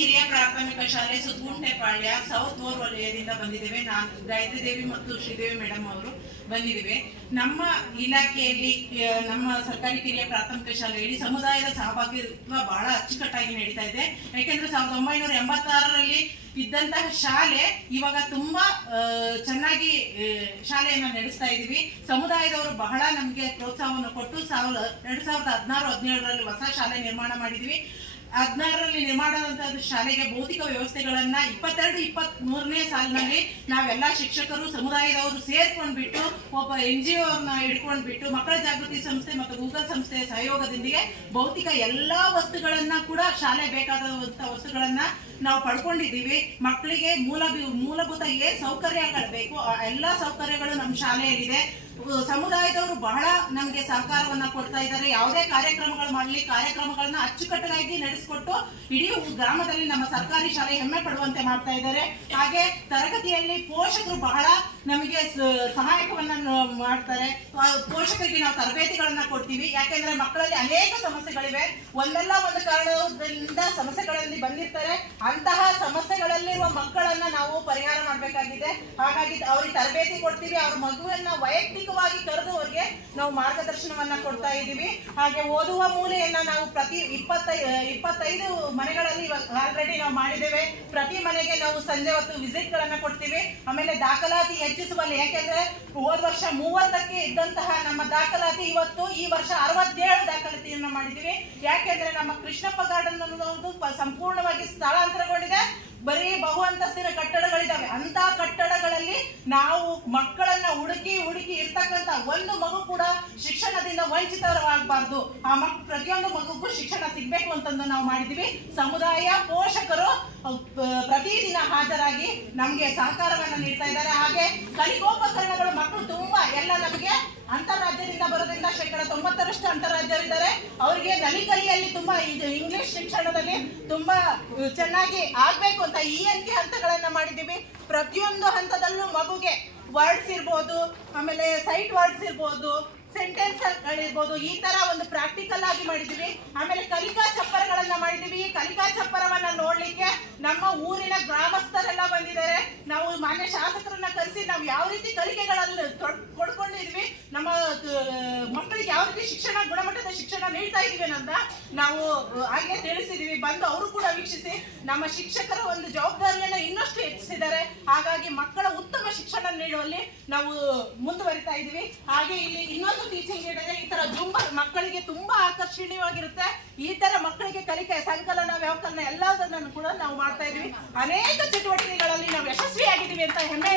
ಹಿರಿಯ ಪ್ರಾಥಮಿಕ ಶಾಲೆ ಸುತ್ತಗುಂಟೆಪಾಳ್ಯ ಸೌತ್ ಓರ್ ವಲಯದಿಂದ ಬಂದಿದ್ದೇವೆ. ನಾನು ಗಾಯತ್ರಿ ದೇವಿ ಮತ್ತು ಶ್ರೀದೇವಿ ಮೇಡಮ್ ಅವರು ಬಂದಿದ್ದೇವೆ. ನಮ್ಮ ಇಲಾಖೆಯಲ್ಲಿ ನಮ್ಮ ಸರ್ಕಾರಿ ಕಿರಿಯ ಪ್ರಾಥಮಿಕ ಶಾಲೆಯಲ್ಲಿ ಸಮುದಾಯದ ಸಹಭಾಗಿತ್ವ ಬಹಳ ಅಚ್ಚುಕಟ್ಟಾಗಿ ನಡೀತಾ ಇದೆ. ಯಾಕೆಂದ್ರೆ 1986ರಲ್ಲಿ ಇದ್ದಂತಹ ಶಾಲೆ ಇವಾಗ ತುಂಬಾ ಚೆನ್ನಾಗಿ ಶಾಲೆಯನ್ನ ನಡೆಸ್ತಾ ಇದೀವಿ. ಸಮುದಾಯದವರು ಬಹಳ ನಮ್ಗೆ ಪ್ರೋತ್ಸಾಹವನ್ನು ಕೊಟ್ಟು 2016-17ರಲ್ಲಿ ಹೊಸ ಶಾಲೆ ನಿರ್ಮಾಣ ಮಾಡಿದ್ವಿ. 16ರಲ್ಲಿ ನಿರ್ಮಾಣವಾದಂತಹ ಶಾಲೆಗೆ ಭೌತಿಕ ವ್ಯವಸ್ಥೆಗಳನ್ನ 22-23ನೇ ಸಾಲಿನಲ್ಲಿ ನಾವೆಲ್ಲ ಶಿಕ್ಷಕರು ಸಮುದಾಯದವರು ಸೇರ್ಕೊಂಡ್ಬಿಟ್ಟು ಒಬ್ಬ NGO ಅವ್ರನ್ನ ಹಿಡ್ಕೊಂಡ್ಬಿಟ್ಟು ಮಕ್ಕಳ ಜಾಗೃತಿ ಸಂಸ್ಥೆ ಮತ್ತು ಗೂಗಲ್ ಸಂಸ್ಥೆಯ ಸಹಯೋಗದೊಂದಿಗೆ ಭೌತಿಕ ಎಲ್ಲಾ ವಸ್ತುಗಳನ್ನ ಕೂಡ ಶಾಲೆ ಬೇಕಾದಂತಹ ವಸ್ತುಗಳನ್ನ ನಾವು ಪಡ್ಕೊಂಡಿದ್ದೀವಿ. ಮಕ್ಕಳಿಗೆ ಮೂಲಭೂತ ಏನ್ ಸೌಕರ್ಯಗಳು ಬೇಕು ಎಲ್ಲಾ ಸೌಕರ್ಯಗಳು ನಮ್ಮ ಶಾಲೆಯಲ್ಲಿದೆ. ಸಮುದಾಯದವರು ಬಹಳ ನಮ್ಗೆ ಸಹಕಾರವನ್ನ ಕೊಡ್ತಾ ಇದ್ದಾರೆ. ಯಾವುದೇ ಕಾರ್ಯಕ್ರಮಗಳು ಮಾಡಲಿ ಕಾರ್ಯಕ್ರಮಗಳನ್ನ ಅಚ್ಚುಕಟ್ಟಾಗಿ ನಡೆಸಿಕೊಟ್ಟು ಇಡೀ ಗ್ರಾಮದಲ್ಲಿ ನಮ್ಮ ಸರ್ಕಾರಿ ಶಾಲೆ ಹೆಮ್ಮೆ ಪಡುವಂತೆ ಮಾಡ್ತಾ ಇದ್ದಾರೆ. ಹಾಗೆ ತರಗತಿಯಲ್ಲಿ ಪೋಷಕರು ಬಹಳ ನಮಗೆ ಸಹಾಯಕವನ್ನ ಮಾಡ್ತಾರೆ. ಪೋಷಕರಿಗೆ ನಾವು ತರಬೇತಿಗಳನ್ನ ಕೊಡ್ತೀವಿ. ಯಾಕೆಂದ್ರೆ ಮಕ್ಕಳಲ್ಲಿ ಅನೇಕ ಸಮಸ್ಯೆಗಳಿವೆ. ಒಂದಲ್ಲ ಒಂದು ಕಾರಣದಿಂದ ಸಮಸ್ಯೆಗಳಲ್ಲಿ ಬಂದಿರ್ತಾರೆ. ಅಂತಹ ಸಮಸ್ಯೆಗಳಲ್ಲಿರುವ ಮಕ್ಕಳನ್ನ ನಾವು ಪರಿಹಾರ ಮಾಡಬೇಕಾಗಿದೆ. ಹಾಗಾಗಿ ಅವ್ರಿಗೆ ತರಬೇತಿ ಕೊಡ್ತೀವಿ. ಅವ್ರ ಮಗುವನ್ನ ವೈಯಕ್ತಿಕವಾಗಿ ಕರೆದು ಅವ್ರಿಗೆ ನಾವು ಮಾರ್ಗದರ್ಶನವನ್ನ ಕೊಡ್ತಾ ಇದ್ದೀವಿ. ಹಾಗೆ ಓದುವ ಮೂಲೆಯನ್ನ ನಾವು ಪ್ರತಿ 25 ಮನೆಗಳಲ್ಲಿ ಆಲ್ರೆಡಿ ನಾವು ಮಾಡಿದ್ದೇವೆ. ಪ್ರತಿ ಮನೆಗೆ ನಾವು ಸಂಜೆ ಹೊತ್ತು ವಿಸಿಟ್ ಗಳನ್ನ ಕೊಡ್ತೀವಿ. ಆಮೇಲೆ ದಾಖಲಾತಿ ಹೆಚ್ಚಿಸುವಲ್ಲಿ, ಯಾಕೆಂದ್ರೆ ಹೋದ ವರ್ಷ 30ಕ್ಕೆ ಇದ್ದಂತಹ ನಮ್ಮ ದಾಖಲಾತಿ ಈ ವರ್ಷ 67 ದಾಖಲಾತಿಯನ್ನ ಮಾಡಿದೀವಿ. ಯಾಕೆಂದ್ರೆ ನಮ್ಮ ಕೃಷ್ಣಪ್ಪ ಗಾರ್ಡನ್ ಅನ್ನೋದು ಸಂಪೂರ್ಣವಾಗಿ ಸ್ಥಳಾಂತರಗೊಂಡಿದೆ. ಬರೀ ಬಹು ಅಂತಸ್ತಿನ ಕಟ್ಟಡಗಳಿದಾವೆ. ಅಂತ ಕಟ್ಟಡಗಳಲ್ಲಿ ನಾವು ಮಕ್ಕಳನ್ನ ಹುಡುಕಿ ಇರ್ತಕ್ಕಂತ ಒಂದು ಮಗು ಕೂಡ ಶಿಕ್ಷಣದಿಂದ ವಂಚಿತರಾಗಬಾರ್ದು. ಆ ಪ್ರತಿಯೊಂದು ಮಗುಗೂ ಶಿಕ್ಷಣ ಸಿಗ್ಬೇಕು ಅಂತಂದು ನಾವು ಮಾಡಿದೀವಿ. ಸಮುದಾಯ ಪೋಷಕರು ಪ್ರತಿದಿನ ಹಾಜರಾಗಿ ನಮ್ಗೆ ಸಹಕಾರವನ್ನ ನೀಡ್ತಾ ಇದ್ದಾರೆ. ಹಾಗೆ ಕಲಿಕೋಪಕರಣಗಳು ಮಕ್ಕಳು ತುಂಬಾ ಎಲ್ಲ ನಮಗೆ ಅಂತಾರಾಜ್ಯದಿಂದ ಬರೋದ್ರಿಂದ 90% ಅಂತಾರಾಜ್ಯರಿದ್ದಾರೆ. ಅವರಿಗೆ ನಲಿಕಲಿಯಲ್ಲಿ ತುಂಬಾ ಇಂಗ್ಲಿಷ್ ಶಿಕ್ಷಣದಲ್ಲಿ ತುಂಬಾ ಚೆನ್ನಾಗಿ ಆಗ್ಬೇಕು ಅಂತ ENK ಹಂತಗಳನ್ನ ಮಾಡಿದೀವಿ. ಪ್ರತಿಯೊಂದು ಹಂತದಲ್ಲೂ ಮಗುಗೆ ವರ್ಡ್ಸ್ ಇರ್ಬೋದು, ಆಮೇಲೆ ಸೈಟ್ ವರ್ಡ್ಸ್ ಇರ್ಬೋದು, ಸೆಂಟೆನ್ಸ್ ಗಳಿರ್ಬೋದು, ಈ ತರ ಒಂದು ಪ್ರಾಕ್ಟಿಕಲ್ ಆಗಿ ಮಾಡಿದೀವಿ. ಆಮೇಲೆ ಕಲಿಕಾ ಚಪ್ಪರಗಳನ್ನ ಮಾಡಿದೀವಿ. ಈ ಕಲಿಕಾ ಚಪ್ಪರವನ್ನ ನೋಡ್ಲಿಕ್ಕೆ ನಮ್ಮ ಊರಿನ ಗ್ರಾಮಸ್ಥರೆಲ್ಲ ಬಂದಿದ್ದಾರೆ. ನಾವು ಮಾನ್ಯ ಶಾಸಕರನ್ನ ಕರೆಸಿ ನಾವು ಯಾವ ರೀತಿ ಕಲಿಕೆಗಳಲ್ಲಿ ಕೊಡ್ಕೊಂಡಿದ್ವಿ, ನಮ್ಮ ಮಕ್ಕಳಿಗೆ ಯಾವ ರೀತಿ ಗುಣಮಟ್ಟದ ಶಿಕ್ಷಣ ನೀಡ್ತಾ ಇದೀವಿ ಅಂತ ನಾವು ಹಾಗೆ ತಿಳಿಸಿದೀವಿ. ಬಂದು ಅವರು ಕೂಡ ವೀಕ್ಷಿಸಿ ನಮ್ಮ ಶಿಕ್ಷಕರ ಒಂದು ಜವಾಬ್ದಾರಿಯನ್ನ ಇನ್ನಷ್ಟು ಹೆಚ್ಚಿಸಿದ್ದಾರೆ. ಹಾಗಾಗಿ ಮಕ್ಕಳ ಉತ್ತಮ ಶಿಕ್ಷಣ ನೀಡುವಲ್ಲಿ ನಾವು ಮುಂದುವರಿತಾ ಇದೀವಿ. ಹಾಗೆ ಇಲ್ಲಿ ಇನ್ನೊಂದು ಟೀಚಿಂಗ್ ಹೇಳಿದ್ರೆ ಈ ತರ ಜುಂಬರ್ ಮಕ್ಕಳಿಗೆ ತುಂಬಾ ಆಕರ್ಷಣೀಯವಾಗಿರುತ್ತೆ. ಈ ತರ ಮಕ್ಕಳಿಗೆ ಕಲಿಕೆ ಸಂಕಲನ ವ್ಯವಕಲನ ಎಲ್ಲದನ್ನು ಕೂಡ ನಾವು ಮಾಡ್ತಾ ಇದೀವಿ. ಅನೇಕ ಚಟುವಟಿಕೆಗಳಲ್ಲಿ ನಾವು ಯಶಸ್ವಿಯಾಗಿದ್ದೀವಿ ಅಂತ ಹೆಮ್ಮೆ